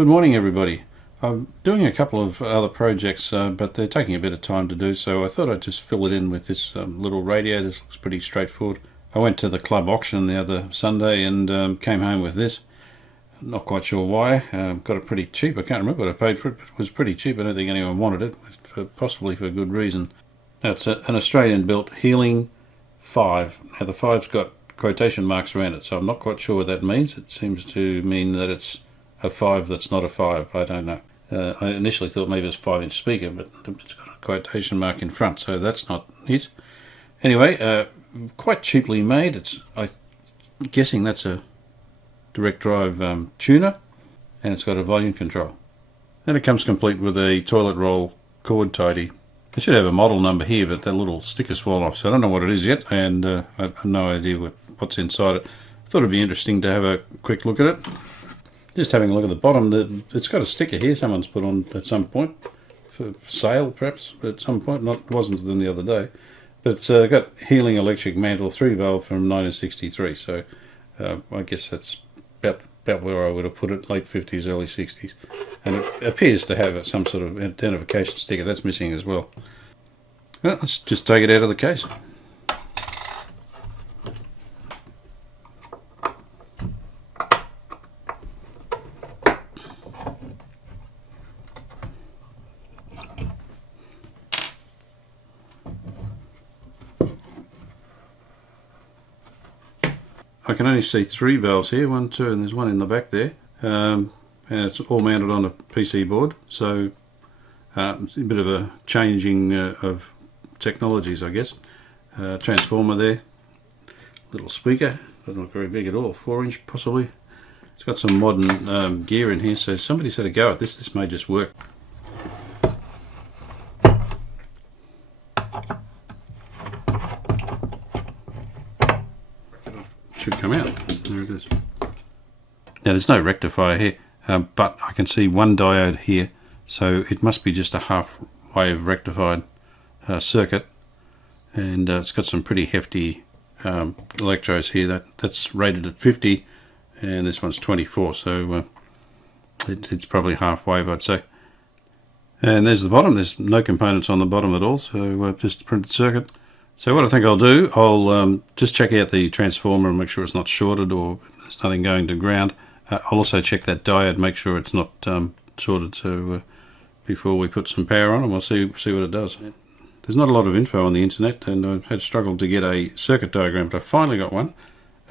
Good morning, everybody. I'm doing a couple of other projects, but they're taking a bit of time to do, so I thought I'd just fill it in with this little radio. This looks pretty straightforward. I went to the club auction the other Sunday and came home with this. Not quite sure why. Got it pretty cheap. I can't remember what I paid for it, but it was pretty cheap. I don't think anyone wanted it, possibly for good reason. Now, it's an Australian-built Healing 5. Now, the 5's got quotation marks around it, so I'm not quite sure what that means. It seems to mean that it's a 5 that's not a 5. I don't know. I initially thought maybe it's a 5-inch speaker, but it's got a quotation mark in front, so that's not it. Anyway, quite cheaply made. I'm guessing that's a direct drive tuner, and it's got a volume control. And it comes complete with a toilet roll cord tidy. I should have a model number here, but that little sticker's fallen off, so I don't know what it is yet, and I have no idea what's inside it. I thought it'd be interesting to have a quick look at it. Just having a look at the bottom, it's got a sticker here someone's put on at some point, for sale perhaps, at some point, wasn't than the other day. But it's got Healing electric mantle 3-valve from 1963, so I guess that's about where I would have put it, late 50s, early 60s. And it appears to have some sort of identification sticker that's missing as well. Well, let's just take it out of the case. I can only see 3 valves here, 1, 2, and there's one in the back there, and it's all mounted on a PC board, so it's a bit of a changing of technologies, I guess. Transformer there, little speaker, doesn't look very big at all, 4-inch possibly. It's got some modern gear in here, so somebody's had a go at this may just work. Should come out. There it is. Now there's no rectifier here, but I can see one diode here, so it must be just a half wave rectified circuit, and it's got some pretty hefty electrodes here. That's rated at 50, and this one's 24, so it's probably half wave, I'd say. And there's the bottom. There's no components on the bottom at all, so just a printed circuit. So what I think I'll do, I'll just check out the transformer and make sure it's not shorted or there's nothing going to ground. I'll also check that diode, make sure it's not shorted, so before we put some power on, and we'll see what it does. There's not a lot of info on the internet, and I had struggled to get a circuit diagram, but I finally got one.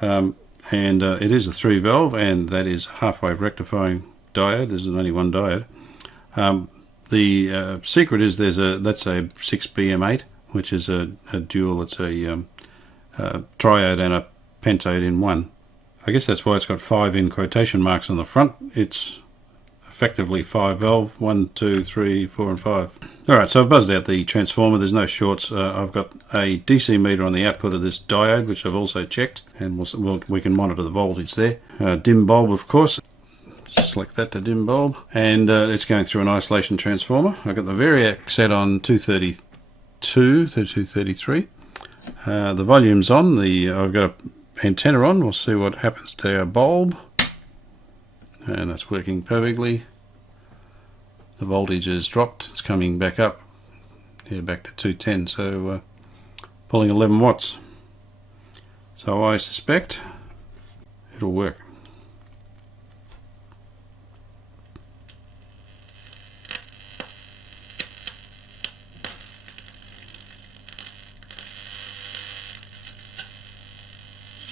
And it is a 3-valve, and that is half-wave rectifying diode. There's only one diode. The secret is that's a 6BM8. Which is a dual. It's a triode and a pentode in one. I guess that's why it's got 5 in quotation marks on the front. It's effectively 5-valve, 1, 2, 3, 4 and 5. Alright, so I've buzzed out the transformer. There's no shorts. I've got a DC meter on the output of this diode, which I've also checked, and we can monitor the voltage there. Dim bulb, of course. Select that to dim bulb, and it's going through an isolation transformer. I've got the variac set on 232 to 233. The volume's on. I've got an antenna on. We'll see what happens to our bulb, and that's working perfectly. The voltage is dropped. It's coming back up. Yeah, back to 210. So pulling 11 watts. So I suspect it'll work.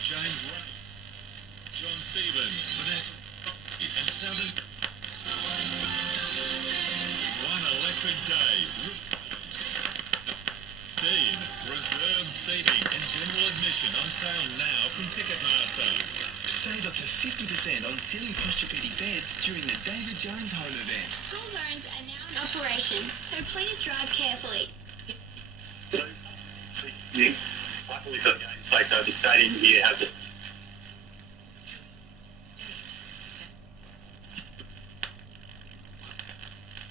James Ray, John Stevens, Vanessa, and Southern. One electric day. Reserved seating and general admission on sale now from Ticketmaster. Save up to 50% on silly posturepedic beds during the David Jones home event. School zones are now in operation, so please drive carefully. Luckily for the game play, so the stadium here has it.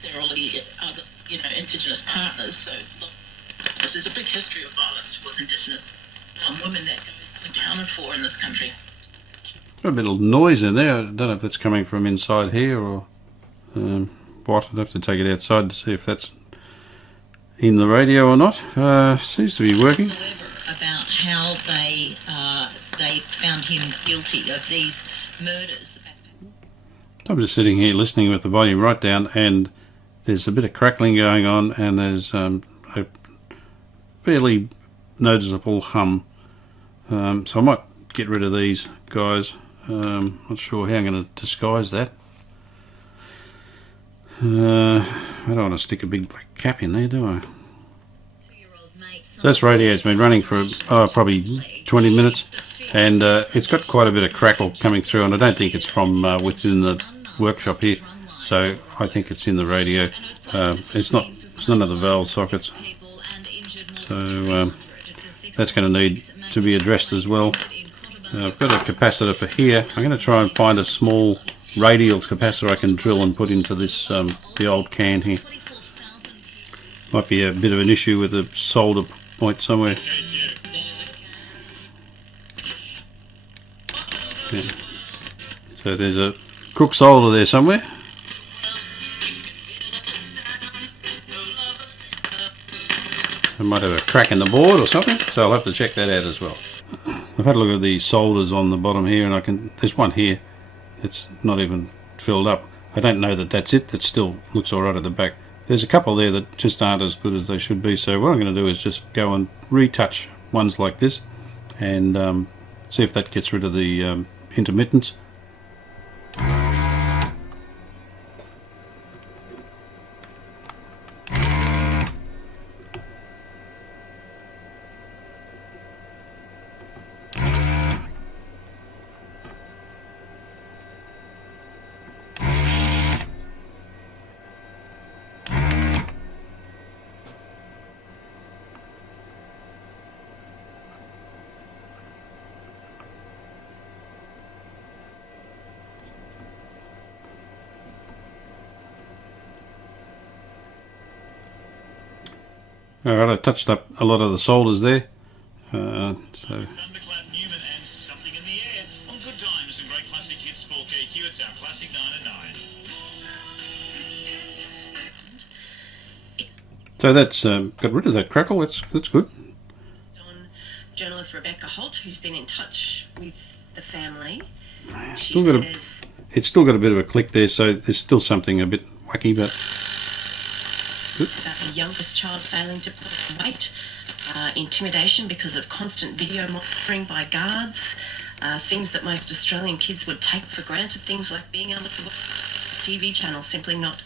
They're already other, Indigenous partners, so look, there's a big history of violence towards Indigenous women that goes unaccounted for in this country. Got a bit of noise in there. I don't know if that's coming from inside here or what, I'd have to take it outside to see if that's in the radio or not. Seems to be working. About how they found him guilty of these murders. I'm just sitting here listening with the volume right down, and there's a bit of crackling going on, and there's a fairly noticeable hum. So I might get rid of these guys. Not sure how I'm going to disguise that. I don't want to stick a big black cap in there, do I? So this radio's been running for probably 20 minutes, and it's got quite a bit of crackle coming through, and I don't think it's from within the workshop here, so I think it's in the radio. It's none of the valve sockets, so that's going to need to be addressed as well. I've got a capacitor for here. I'm going to try and find a small radial capacitor I can drill and put into this the old can here. Might be a bit of an issue with the solder point somewhere. Yeah. So there's a crook solder there somewhere. I might have a crack in the board or something, so I'll have to check that out as well. I've had a look at the solders on the bottom here, and there's one here that's not even filled up. I don't know that that's it. That still looks alright at the back. There's a couple there that just aren't as good as they should be, so what I'm going to do is just go and retouch ones like this and see if that gets rid of the intermittence. Alright, I touched up a lot of the solders there. Thunderclap Newman and Something in the Air on Good Times and Great Classic Hits for KQ. It's our Classic 9 at 9. So that's got rid of that crackle. That's good. Journalist Rebecca Holt, who's been in touch with the family. It's still got a bit of a click there, so there's still something a bit wacky, but good. About the youngest child failing to put on weight, intimidation because of constant video monitoring by guards, things that most Australian kids would take for granted, things like being able to watch a TV channel, simply not.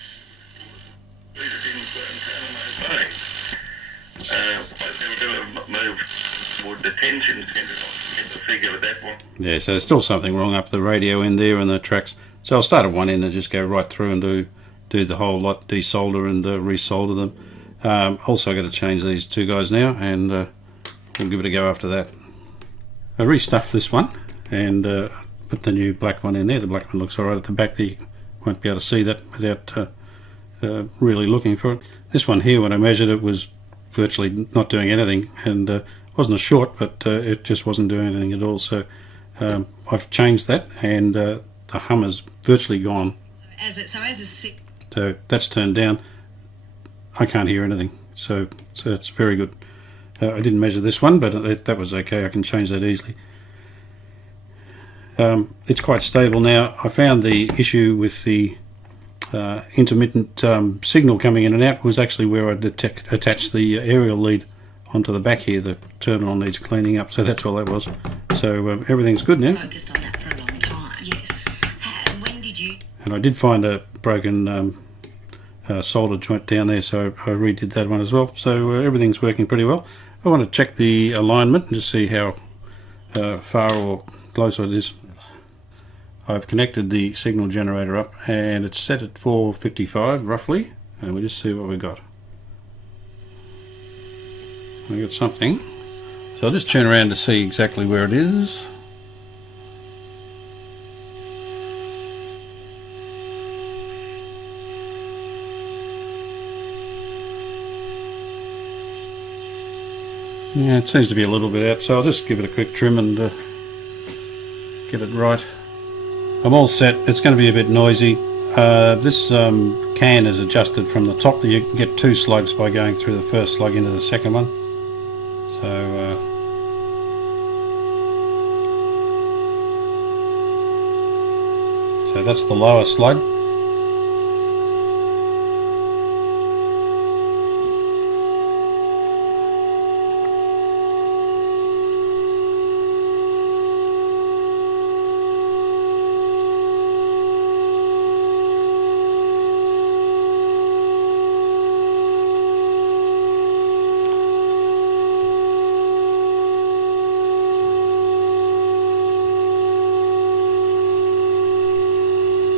Yeah, so there's still something wrong up the radio end there and the tracks. So I'll start at one end and just go right through and do the whole lot, desolder and resolder them. Also got to change these two guys now, and we'll give it a go after that. I restuffed this one and put the new black one in there. The black one looks alright at the back there. You won't be able to see that without really looking for it. This one here, when I measured it, was virtually not doing anything, and wasn't a short, but it just wasn't doing anything at all. So I've changed that, and the hum is virtually gone. So that's turned down. I can't hear anything, so it's very good. I didn't measure this one, but that was okay. I can change that easily. It's quite stable now. I found the issue with the intermittent signal coming in and out was actually where I attached the aerial lead onto the back here. The terminal needs cleaning up, so that's all that was. So everything's good now. Focused on that for a long time. Yes. When did you? And I did find a broken solder joint down there, so I redid that one as well. So everything's working pretty well. I want to check the alignment and just see how far or close it is. I've connected the signal generator up, and it's set at 455 roughly, and we'll just see what we got. We got something, so I'll just turn around to see exactly where it is. Yeah, it seems to be a little bit out, so I'll just give it a quick trim and get it right. I'm all set. It's going to be a bit noisy. This can is adjusted from the top. You can get 2 slugs by going through the first slug into the second one. So that's the lower slug.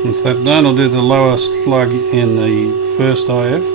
Once that's done, I'll do the lower slug in the first IF.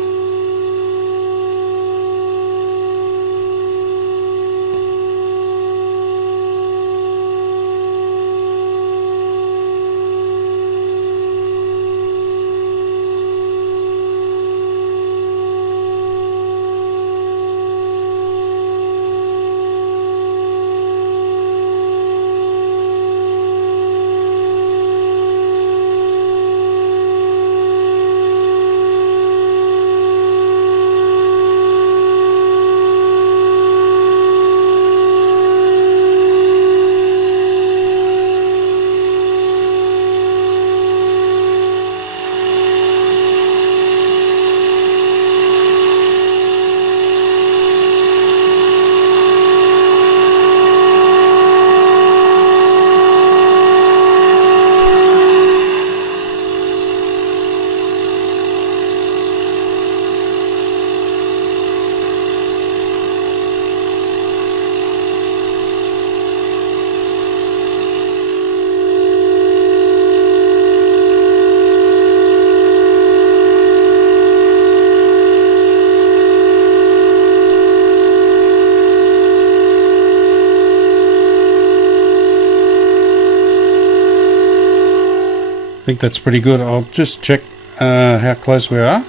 I think that's pretty good. I'll just check how close we are.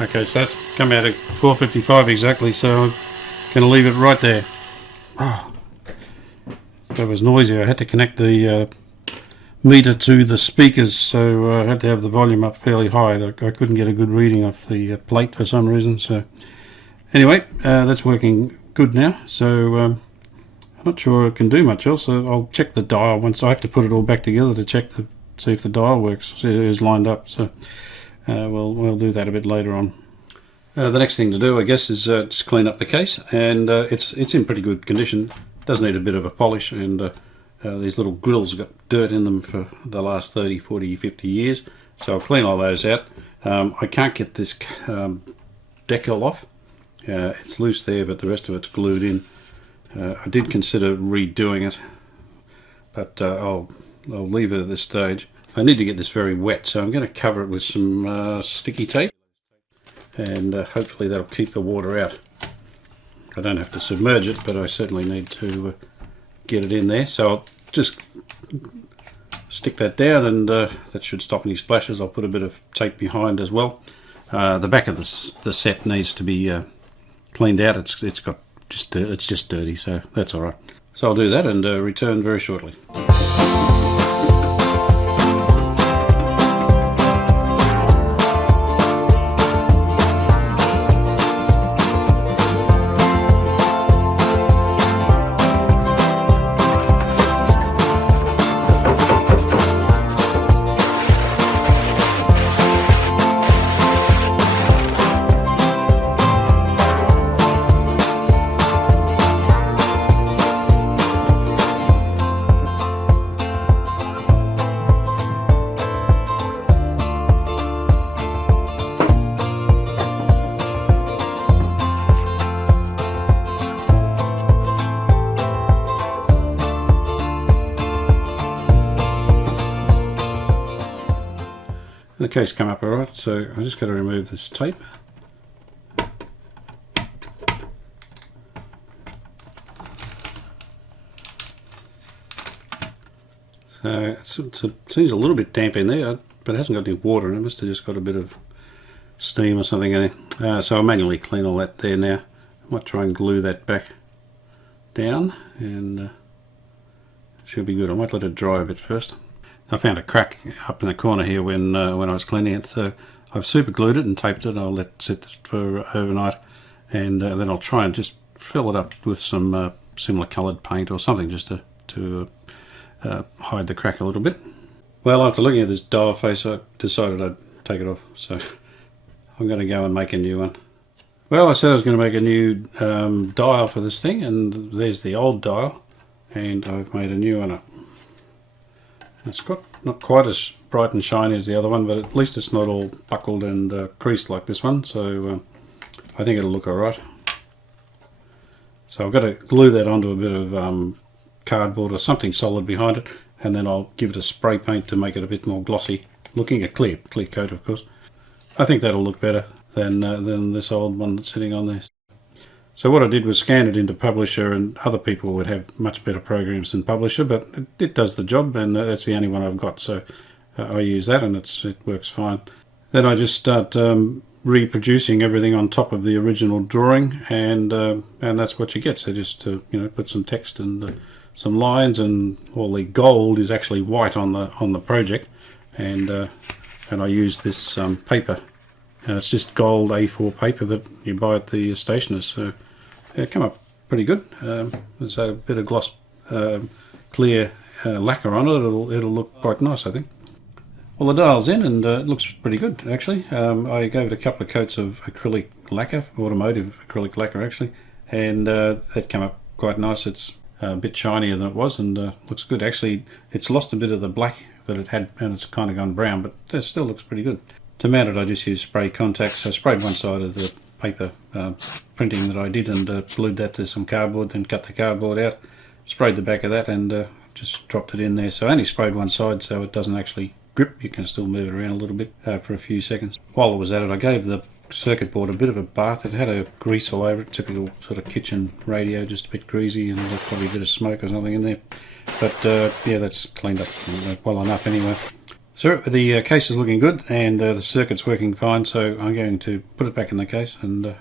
Okay, so that's come out at 455 exactly, so I'm going to leave it right there. That was noisy. I had to connect the meter to the speakers, so I had to have the volume up fairly high. I couldn't get a good reading off the plate for some reason. So anyway, that's working good now. So I'm not sure it can do much else. So I'll check the dial once. I have to put it all back together to check see if the dial works, see if it is lined up. So we'll do that a bit later on. The next thing to do, I guess, is just clean up the case, and it's in pretty good condition. It does need a bit of a polish, and these little grills have got dirt in them for the last 30, 40, 50 years. So I'll clean all those out. I can't get this decal off. It's loose there, but the rest of it's glued in. I did consider redoing it, but I'll leave it at this stage. I need to get this very wet, so I'm going to cover it with some sticky tape, and hopefully that'll keep the water out. I don't have to submerge it, but I certainly need to get it in there. So I'll just stick that down, and that should stop any splashes. I'll put a bit of tape behind as well. The back of the set needs to be cleaned out. It's just dirty, so that's all right. So I'll do that and return very shortly. The case come up alright, so I just got to remove this tape. So it seems a little bit damp in there, but it hasn't got any water in it. Must have just got a bit of steam or something in there. So I'll manually clean all that there now. I might try and glue that back down, and should be good. I might let it dry a bit first. I found a crack up in the corner here when I was cleaning it, so I've super glued it and taped it. I'll let it sit for overnight, and then I'll try and just fill it up with some similar coloured paint or something just to hide the crack a little bit. Well, after looking at this dial face, I decided I'd take it off, so I'm going to go and make a new one. Well, I said I was going to make a new dial for this thing, and there's the old dial, and I've made a new one up. It's got not quite as bright and shiny as the other one, but at least it's not all buckled and creased like this one, so I think it'll look alright. So I've got to glue that onto a bit of cardboard or something solid behind it, and then I'll give it a spray paint to make it a bit more glossy looking, a clear coat of course. I think that'll look better than this old one that's sitting on there. So what I did was scan it into Publisher, and other people would have much better programs than Publisher, but it does the job, and that's the only one I've got, so I use that and it works fine. Then I just start reproducing everything on top of the original drawing, and that's what you get. So just put some text and some lines, and all the gold is actually white on the project, and I use this paper, and it's just gold A4 paper that you buy at the stationer's. So it came up pretty good. There's a bit of gloss clear lacquer on it. It'll look quite nice, I think. Well, the dial's in, and it looks pretty good actually. I gave it a couple of coats of acrylic lacquer, automotive acrylic lacquer actually, and that came up quite nice. It's a bit shinier than it was, and looks good. Actually, it's lost a bit of the black that it had, and it's kind of gone brown, but it still looks pretty good. To mount it, I just used spray contacts. I sprayed one side of the paper printing that I did, and glued that to some cardboard, then cut the cardboard out, sprayed the back of that, and just dropped it in there. So I only sprayed one side so it doesn't actually grip. You can still move it around a little bit for a few seconds. While it was at it, I gave the circuit board a bit of a bath. It had a grease all over it, typical sort of kitchen radio, just a bit greasy, and there's probably a bit of smoke or something in there. But yeah, that's cleaned up well enough anyway. So the case is looking good, and the circuit's working fine, so I'm going to put it back in the case, and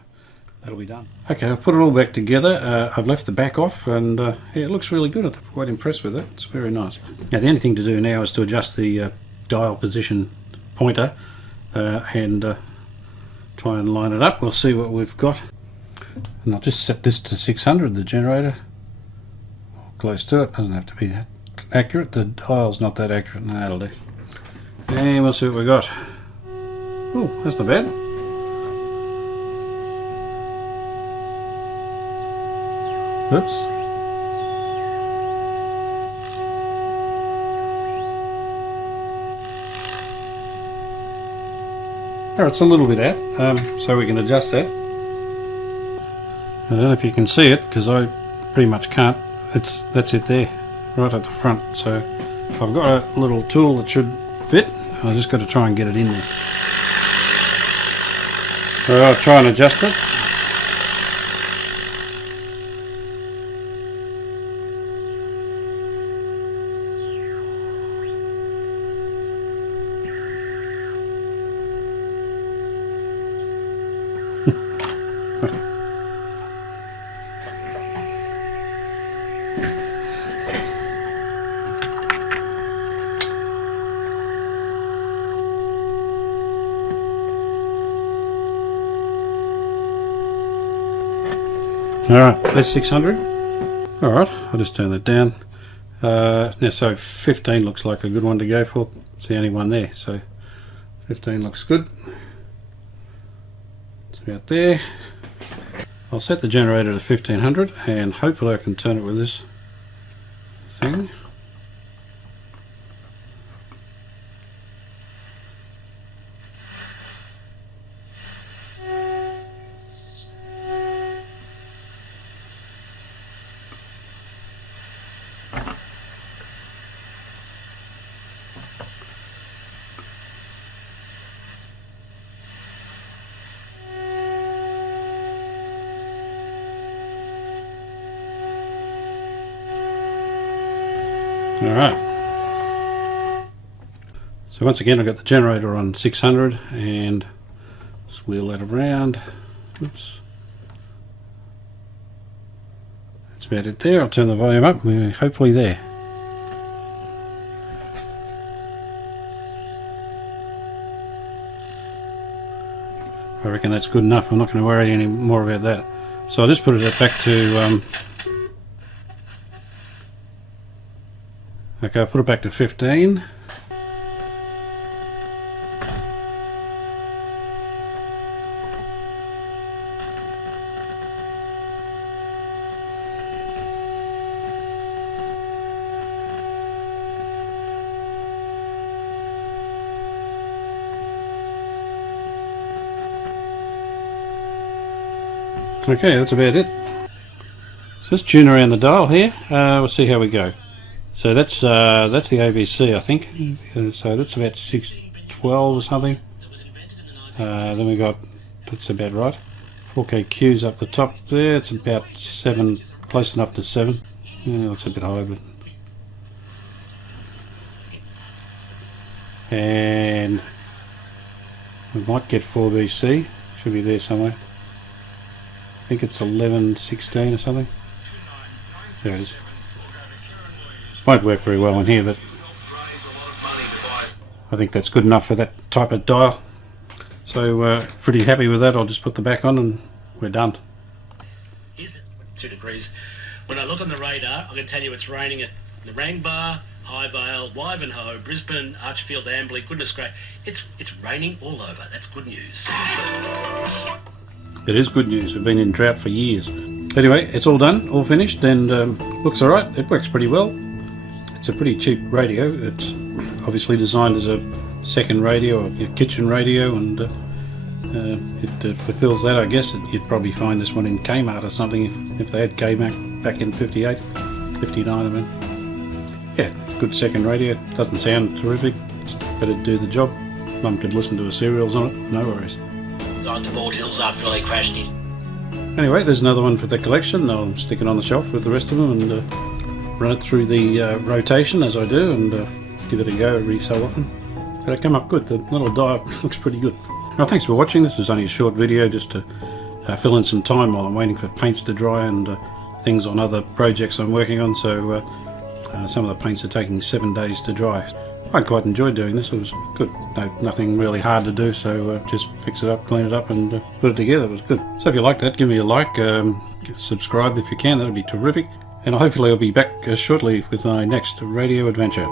that'll be done. Okay, I've put it all back together. I've left the back off, and yeah, it looks really good. I'm quite impressed with it. It's very nice. Now the only thing to do now is to adjust the dial position pointer and try and line it up. We'll see what we've got. And I'll just set this to 600, the generator. Close to it. Doesn't have to be that accurate. The dial's not that accurate. No, that'll do. And we'll see what we got. Oh, that's not bad. Oops. Oh, it's a little bit out, so we can adjust that. I don't know if you can see it, because I pretty much can't. That's it there, right at the front. So I've got a little tool that should fit. I've just got to try and get it in there. I'll try and adjust it. Alright, that's 600. Alright, I'll just turn that down. Now, so 15 looks like a good one to go for. It's the only one there, so 15 looks good. It's about there. I'll set the generator to 1500, and hopefully I can turn it with this thing. Alright, so once again I've got the generator on 600, and Just wheel that around. Oops. That's about it there. I'll turn the volume up. We're hopefully there. I reckon that's good enough. I'm not going to worry any more about that. So I'll just put it back to okay, I'll put it back to 15. Okay, that's about it. So let's tune around the dial here. We'll see how we go. So that's the ABC, I think. So that's about 612 or something. Then we got, that's about right. 4K Q's up the top there. It's about 7, close enough to 7. Yeah, it looks a bit high, but. And we might get 4BC. Should be there somewhere. I think it's 1116 or something. There it is. Won't work very well in here, but I think that's good enough for that type of dial. So pretty happy with that. I'll just put the back on and we're done. Is it 2 degrees? When I look on the radar, I can tell you it's raining at Narangba, Highvale, Wivenhoe, Brisbane, Archfield, Amberley. Goodness gracious, it's raining all over. That's good news. It is good news. We've been in drought for years. Anyway, it's all done, all finished, and looks alright. It works pretty well. It's a pretty cheap radio. It's obviously designed as a second radio or a kitchen radio, and it fulfills that, I guess. You'd probably find this one in Kmart or something if they had Kmart back in 58, 59, I mean. Yeah, good second radio. Doesn't sound terrific, but it'd do the job. Mum could listen to her serials on it, no worries. Got to Bald Hills after they crashed it. Anyway, there's another one for the collection. I'll stick it on the shelf with the rest of them and run it through the rotation as I do, and give it a go every so often. But it came up good. The little dial looks pretty good. Well, thanks for watching. This is only a short video just to fill in some time while I'm waiting for paints to dry and things on other projects I'm working on. So some of the paints are taking 7 days to dry. I quite enjoyed doing this. It was good. Nothing really hard to do, so just fix it up, clean it up, and put it together. It was good. So if you like that, give me a like, subscribe if you can. That would be terrific. And hopefully I'll be back shortly with my next radio adventure.